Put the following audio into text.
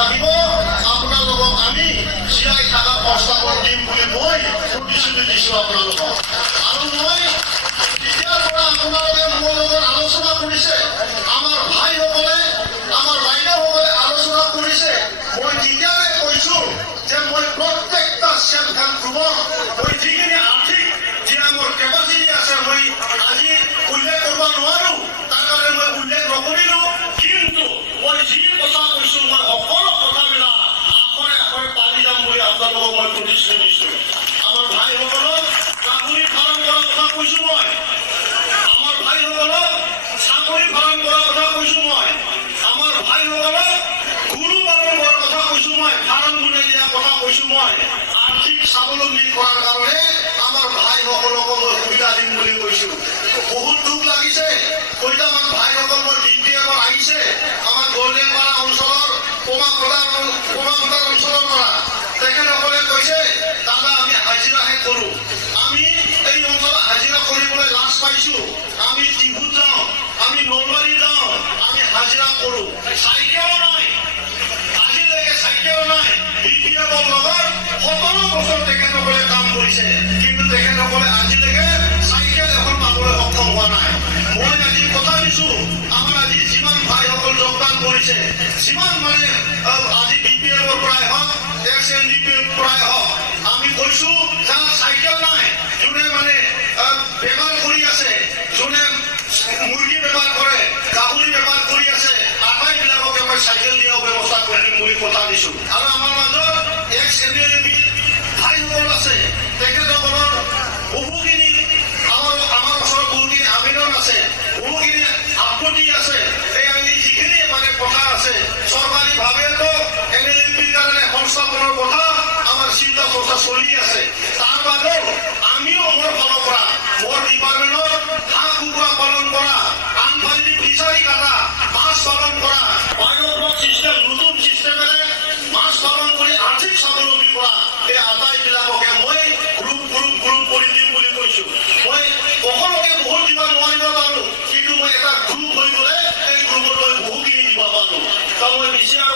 থাকিব আপোনালোকক আমি জীয়াই থকা প্ৰস্তাৱৰ দিম বুলি মই প্ৰতিশ্ৰুতি দিছোঁ আপোনালোকক। আৰু মই তেতিয়াৰ পৰা আপোনালোকে মোৰ লগত আলোচনা কৰিছে, আমাৰ ভাইসকলে আমাৰ বাইদেউসকলে আলোচনা কৰিছে। মই তেতিয়াৰে কৈছোঁ যে মই প্ৰত্যেকটা চেল্ফ হেল্প গ্ৰুপক মই যিখিনি আৰ্থিক যে মোৰ কেপাচিটি আছে মই আজি উল্লেখ কৰিব নোৱাৰো, তাৰ কাৰণে মই উল্লেখ নকৰিলোঁ। কিন্তু মই যি কথা কৈছোঁ মই সকলো কথাবিলাক আখৰে আখৰে পালি যাম বুলি আপোনালোকক মই প্ৰতিশ্ৰুতি দিছোঁ। আমাৰ ভাইসকলক গাহৰি পালন কৰাৰ কথা কৈছোঁ মই, আমাৰ ভাইসকলক চাকৰি পালন কৰাৰ কথা কৈছোঁ মই, আমাৰ ভাইসকলক গৰু পালন কৰাৰ কথা কৈছোঁ মই, ফাৰ্ম বনাই দিয়াৰ কথা কৈছোঁ মই। আৰ্থিক স্বাৱলম্বী কৰাৰ কাৰণে আমাৰ ভাইসকলকো মই সুবিধা দিম বুলি কৈছোঁ। বহুত দুখ লাগিছে, কেইটামান ভাইসকল মোৰ দিনটি এবাৰ আহিছে আমাৰ গল্ডেনপাৰা অঞ্চলৰ কোমাকটাৰ অঞ্চলৰ পৰা। তেখেতসকলে কৈছে দাদা আমি হাজিৰাহে কৰোঁ, আমি এই অঞ্চলত হাজিৰা কৰিবলৈ লাজ পাইছোঁ, আমি টিহুত যাওঁ, আমি নলবাৰী যাওঁ, আমি হাজিৰা কৰোঁ, চাইকেলো নাই, আজিলৈকে চাইকেলো নাই। BPFৰ লগত 17 বছৰ তেখেতসকলে কাম কৰিছে, কিন্তু তেখেতসকলে আজিলৈকে চাইকেল এখন পাবলৈ সক্ষম হোৱা নাই। মই আজি কথা দিছোঁ আমাৰ আজি যিমান ভাইসকল যোগদান কৰিছে, যিমান মানে আজি BPFৰ পৰাই হওক XNDPৰ পৰাই হওক, আমি কৈছোঁ যাৰ চাইকেল নাই, যোনে মানে বেপাৰ কৰি আছে, যোনে মুৰ্গী বেপাৰ কৰে, গাহৰি বেপাৰ কৰি আছে, আটাইবিলাককে মই চাইকেল দিয়াৰ ব্যৱস্থা কৰিম বুলি কথা দিছোঁ। আৰু আমাৰ মাজত XNDP ভাইসকল আছে, তেখেতসকলৰ বহুখিনি আমাৰ ওচৰত বহুখিনি আবেদন আছে, বহুখিনি আপত্তি আছে। এই আমি যিখিনি মানে কথা আছে চৰকাৰীভাৱেতো NLMPৰ কাৰণে সংস্থাপনৰ কথা আমাৰ চিন্তা চৰ্চা চলি আছে। তাৰ বাদেও আমিও মোৰ ফালৰ পৰা মোৰ ডিপাৰ্টমেণ্টত হাঁহ কুকুৰা পালন কৰা, আনফালিটি ফিচাৰী কাটা, মাছ পালন কৰা, বায়'ব্লক চিষ্টেম নতুন চিষ্টেমেৰে মাছ পালন কৰি আৰ্থিক স্বাৱলম্বী কৰা, এই আটাইবিলাককে মই গ্ৰুপ কৰি দিম বুলি কৈছোঁ। মই সকলোকে বহুত দিব নোৱাৰিব পাৰোঁ, কিন্তু মই এটা গ্ৰুপ হৈ গ'লে এই গ্ৰুপত মই বহুখিনি দিব পাৰোঁ। মই বেছি আৰু